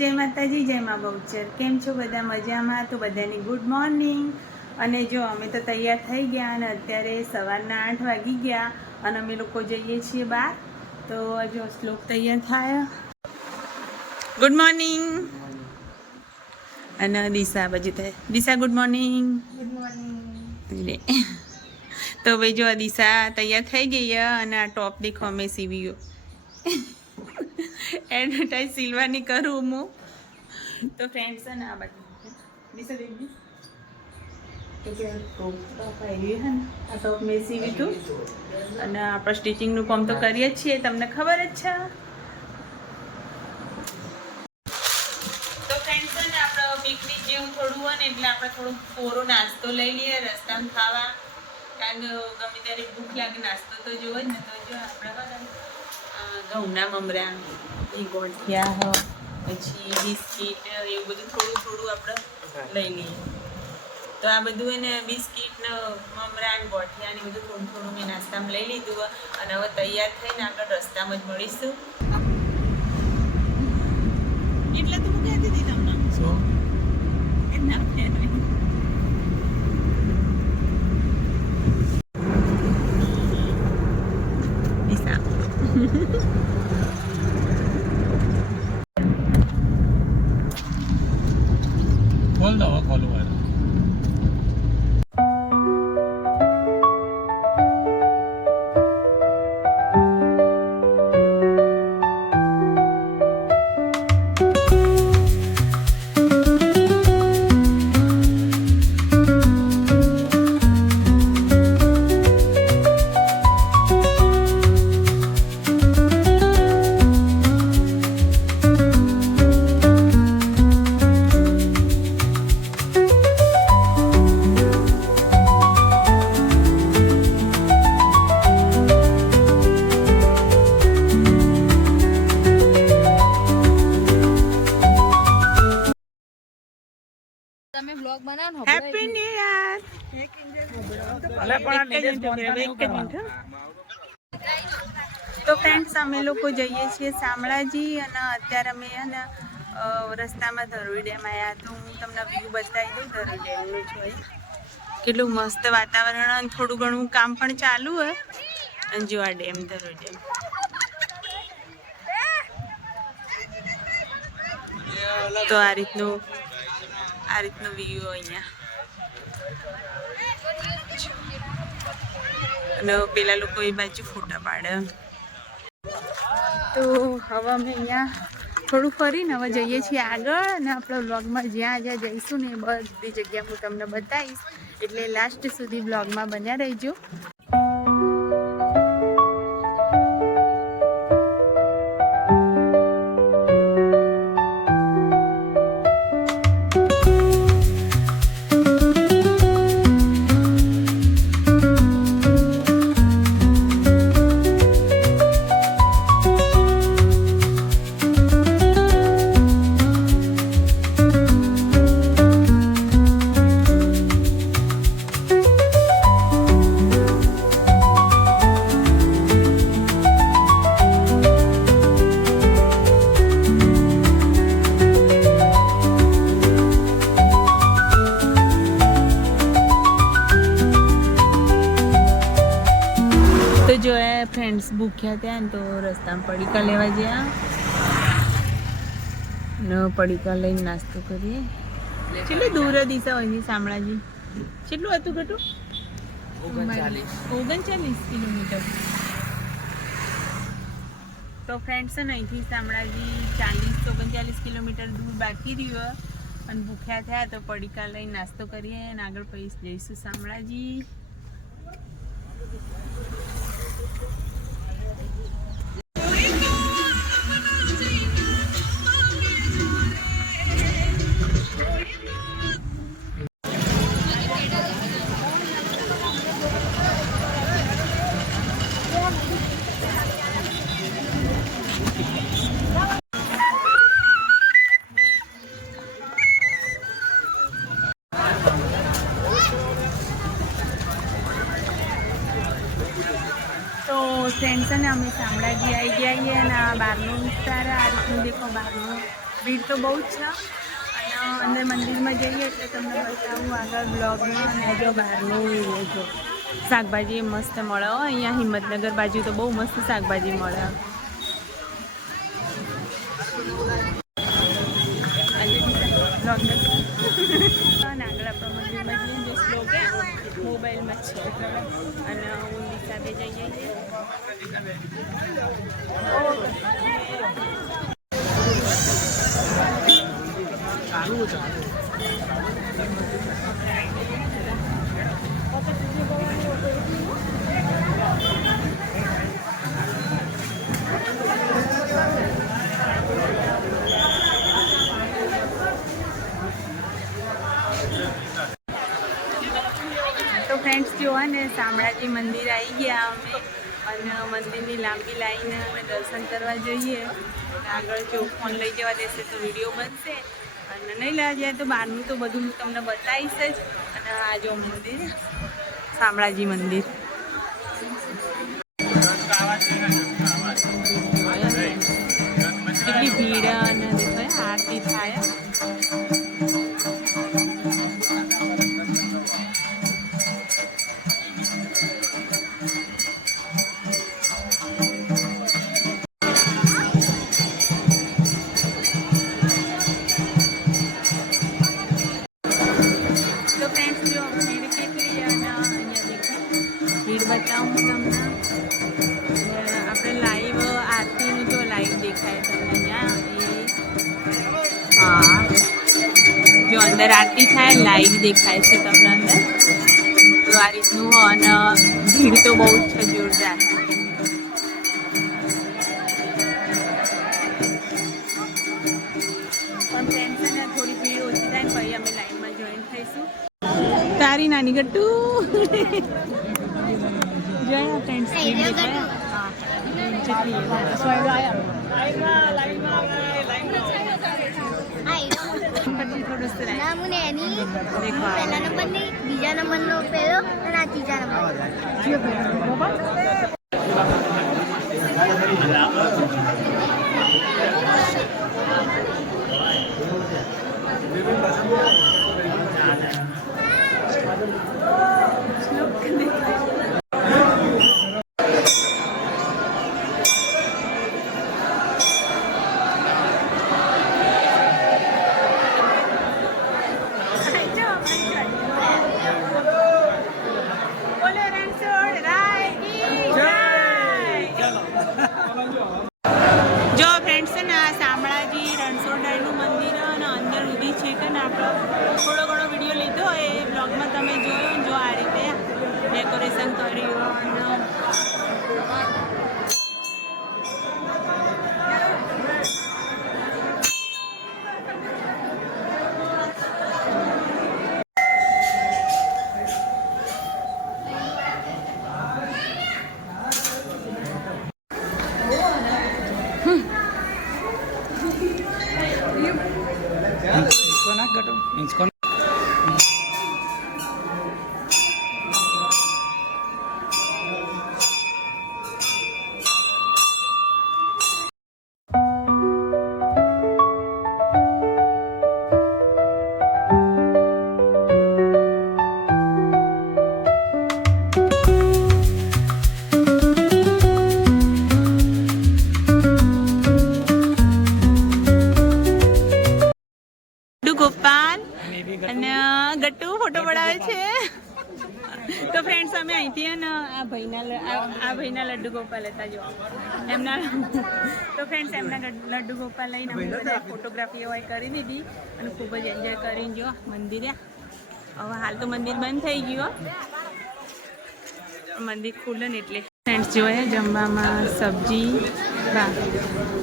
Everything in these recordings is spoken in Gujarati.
જય માતાજી જય મા બહુચર. કેમ છો બધા? મજામાં? તો બધાની ગુડ મોર્નિંગ. અને જો અમે તો તૈયાર થઈ ગયા અને અત્યારે સવારના આઠ વાગી ગયા અને અમે લોકો જઈએ છીએ બહાર. તો જો શ્લોક તૈયાર થાય. Good morning. અને દિશા બાજુ થાય. દિશા ગુડ મોર્નિંગ. Good morning. તો ભાઈ જો આ દિશા તૈયાર થઈ ગઈ અને આ ટોપ દેખો અમે સીવ્યો એડવર્ટાઈઝ સિલવાની કરું હું. તો ફ્રેન્ડ્સ અને આ બાજુ અને આપણે સ્ટિચિંગનું કામ તો કરીએ જ છીએ, તમને ખબર જ છે તો ફ્રેન્ડ્સ છે ને, આપણે પિકનિક જેવું થોડું હોય ને, એટલે આપણે થોડું કોરો નાસ્તો લઈ લઈએ, રસ્તામાં ખાવા. કારણ કે ગમે ત્યારે ભૂખ લાગે, નાસ્તો તો જોવો જ ને, તો જો આપણે ઘઉંના મમરા એ ગોઠિયા હો પછી બિસ્કીટ એવું બધું થોડું થોડું આપણે લઈ લઈએ. તો આ બધું એને બિસ્કીટ ને મમરા ને ગોઠિયા ને બધું થોડું થોડું મેં નાસ્તામાં લઈ લીધું અને હવે તૈયાર થઈને આપણે રસ્તામાં જ મળીશું. એટલે તો હું કહેતી હતી તમને. એના બનાવો હેપી ન્યુ યર પણ. તો ફ્રેન્ડ્સ અમે લોકો જઈએ છીએ શામળાજી અને અત્યારે અમે અને રસ્તામાં ધરોઈ ડેમ આવ્યા તો હું તમને વ્યૂ બતાવી દઉં ધરોઈ ડેમનું જોઈ કેટલું મસ્ત વાતાવરણ અને થોડું ઘણું કામ પણ ચાલુ હોય અને જો આ ડેમ ધરોઈ ડેમ. તો આ રીતનું આ રીતનું વ્યૂ અહીંયા. અને પેલા લોકો એ બાજુ ફોટા પાડે. તો હવે અમે અહીંયા થોડું ફરીને હવે જઈએ છીએ આગળ અને આપણા બ્લોગમાં જ્યાં જ્યાં જઈશું ને એ બધી જગ્યા હું તમને બતાવીશ. એટલે લાસ્ટ સુધી બ્લોગમાં બન્યા રહેજો. ભૂખ્યા ત્યાં ને તો રસ્તામાં પડીકા લેવા ગયા. ને પડીકા લઈને નાસ્તો કરીએ. કેટલી દૂર દિશા હોય છે શામળાજી? કેટલું હતું ઘટું? ઓગણચાલીસ. કિલોમીટર. તો ફ્રેન્ડ્સ અહીંથી શામળાજી ચાલીસ ઓગણચાલીસ કિલોમીટર દૂર બાકી રહ્યું અને ભૂખ્યા થયા તો પડીકા લઈને નાસ્તો કરીએ અને આગળ પછી જઈશું શામળાજી. ફ્રેન્ડ્સ ને અમે શામળાજી આવી ગયા છીએ અને આ બહારનો વિસ્તાર આ રીતનું દેખો બહારનું ભીડ તો બહુ જ છે. અને અંદર મંદિરમાં જઈએ એટલે તમને બતાવું આગળ બ્લોગમાં અને જો બહારનું જો. શાકભાજી મસ્ત મળે. અહીંયા હિંમતનગર બાજુ તો બહુ મસ્ત શાકભાજી મળે. આગળ આપણા મંદિરમાં જઈએ જે શ્લોક મોબાઈલમાં જ છે અને હું સાથે જઈએ છીએ તો ફ્રેન્ડ્સ જોવા ને શામળાજી મંદિર આવી ગયા અમે. અને મંદિરની લાંબી લાઈન અમે દર્શન કરવા જઈએ. આગળ જો ફોન લઈ જવા દેશે તો વીડિયો બનશે. અને નહીં લેવા જાય તો બહારનું તો બધું હું તમને બતાવીશ જ. અને આ જો મંદિર, શામળાજી મંદિર. દેખાય છે તમને અંદર. તો આ રીતનું અને ભીડ તો બહુ જ છે જોરદાર. થોડી ભીડ ઓછી થાય ને પછી અમે લાઈનમાં જોઈન થઈશું. તારી નાની ગટ્ટુ. જોયા ફ્રેન્ડ્સ જેટલી પછી થોડું સરાય નામુને એની. પહેલા નંબરની બીજા નંબરનો પેલો અને આ ત્રીજા નંબર છે. તો ફ્રેન્ડ્સ અમે અહીંથી અને આ ભાઈના આ ભાઈના લડ્ડુ ગોપાલ હતા, જો. એમના તો ફ્રેન્ડ્સ એમના લડ્ડુ ગોપાલ લઈને અમે બધા ફોટોગ્રાફી હોય કરી દીધી અને ખૂબ જ એન્જોય કરીને, જો, મંદિરે. હવે હાલ તો મંદિર બંધ થઈ ગયું. મંદિર ખુલ્લે ને એટલે. ફ્રેન્ડ્સ જોઈએ જમવામાં સબ્જી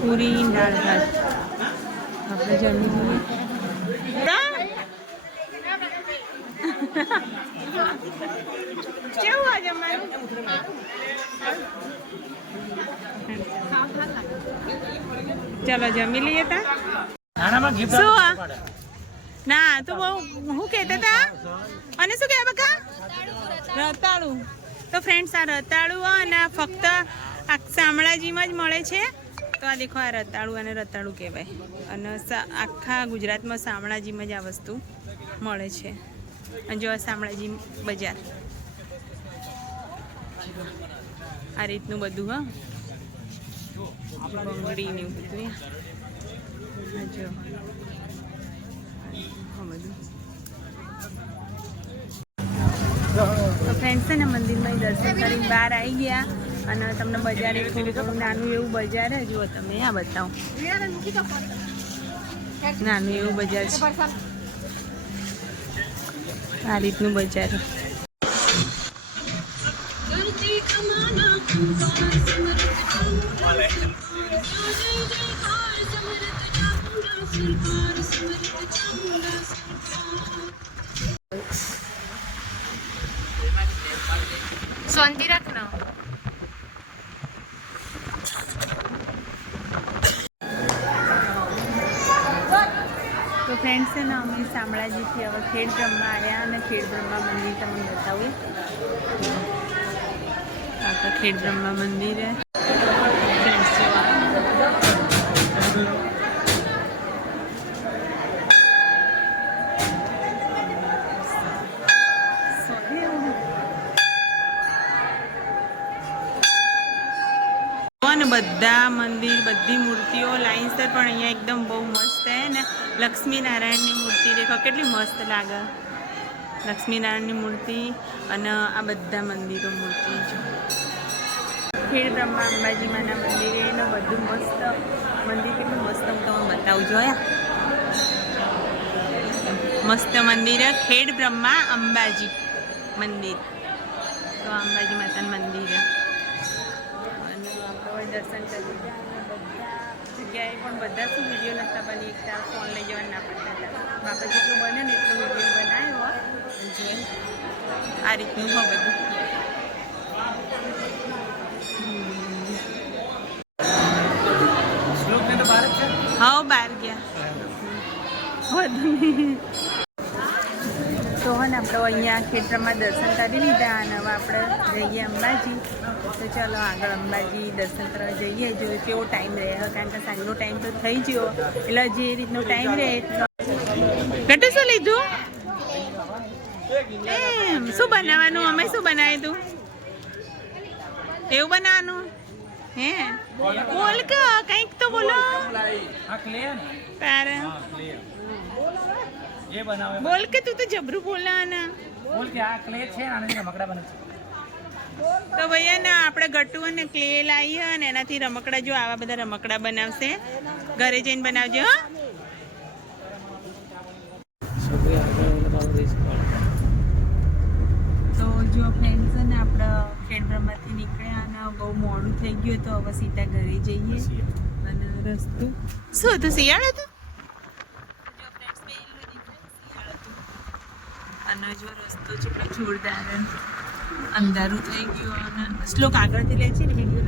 પૂરી, દાળ ભાત. આપણે જમી લઈએ કેવું આ જમવાનું? ચલો જમી લઈએ તા. શું. ના તો બહુ હું કહેતા હતા અને શું કહેવા બકા? રતાળું. તો ફ્રેન્ડ્સ આ રતાળું અને આ ફક્ત આ શામળાજીમાં જ મળે છે. તો આ દેખો આ રતાળું અને રતાળું કહેવાય. અને આખા ગુજરાતમાં શામળાજીમાં જ આ વસ્તુ મળે છે. જો શામળાજી બજાર. આ રીતનું બધું, હા. બંગડી ને એવું બધું જો. બધું. તો ફ્રેન્ડ્સ છે ને મંદિરમાં દર્શન કરીને બહાર આવી ગયા અને તમને બજારે થોડું થોડું નાનું એવું બજાર જુઓ તમે આ બતાવો. નાનું એવું બજાર છે. આ રીતનું બજાર. શાંતિ રાખ ફ્રેન્ડ્સ છે અમે શામળાજીથી હવે ખેડ બ્રહ્મા આવ્યા અને ખેડ બ્રહ્મા મંદિર તમને બતાવું. આ તો ખેડ બ્રહ્મા મંદિર બધા મંદિર, બધી મૂર્તિઓ લાઈનસર પણ અહીંયા એકદમ બહુ મસ્ત છે ને લક્ષ્મી નારાયણની મૂર્તિ દેખો, કેટલી મસ્ત લાગે. લક્ષ્મીનારાયણની મૂર્તિ અને આ બધા મંદિરો મૂર્તિ છે. ખેડ બ્રહ્મા અંબાજી માના મંદિરે ને બધું મસ્ત મંદિર કેટલું મસ્ત હું તમને બતાવું, જોયા? મસ્ત મંદિર. ખેડ બ્રહ્મા અંબાજી મંદિર. તો અંબાજી માતાનું મંદિર. અને આપણે દર્શન કરી જગ્યાએ પણ બધા શું વીડિયો નહોતા બની એકતા ફોન લઈ જવા ના પડતા હતા. બાપા જેટલું બને ને એટલો વીડિયો બનાવ્યો જે આ રીતનું હોય બધું. હા બહાર ગયા. આપણે અહીંયા ખેતરમાં દર્શન કરી લીધા અને હવે આપણે જઈએ અંબાજી. તો ચાલો આગળ અંબાજી દર્શન કરવા જઈએ. જો કેવો ટાઈમ રહે કારણ કે સાંજનો ટાઈમ તો થઈ ગયો. એટલે જે રીતનો ટાઈમ રહે, ઘટે શું લીધું? એમ, શું બનાવવાનું? અમે શું બનાવ્યું તું? એવું બનાવવાનું? હે? બોલ કે, કંઈક તો બોલો. તારે? એ બનાવે. બોલ કે તું તો જબરું બોલાના બોલ કે આ ક્લે છે આનાથી રમકડા બને છે. તો ભૈયા ના આપણે ગટ્ટુ અને ક્લે લાવીએ અને એનાથી રમકડા જો આવા બધા રમકડા બનાવશે. ઘરે જઈને બનાવજો હા. તો જો ફ્રેન્ડ્સ ને આપણે ખેડ બ્રહ્માથી નીકળ્યા અને બહુ મોડું થઈ ગયું તો હવે સીધા ઘરે જઈએ. અને રસ્તો. શું હતું શિયાળ હતું જો friends, પહેલું દેખાય શિયાળ હતું. અને જો રસ્તો છે પણ જોરદાર. અંધારું થઈ ગયું અને શ્લોક આગળથી લે છે ને, વીડિયો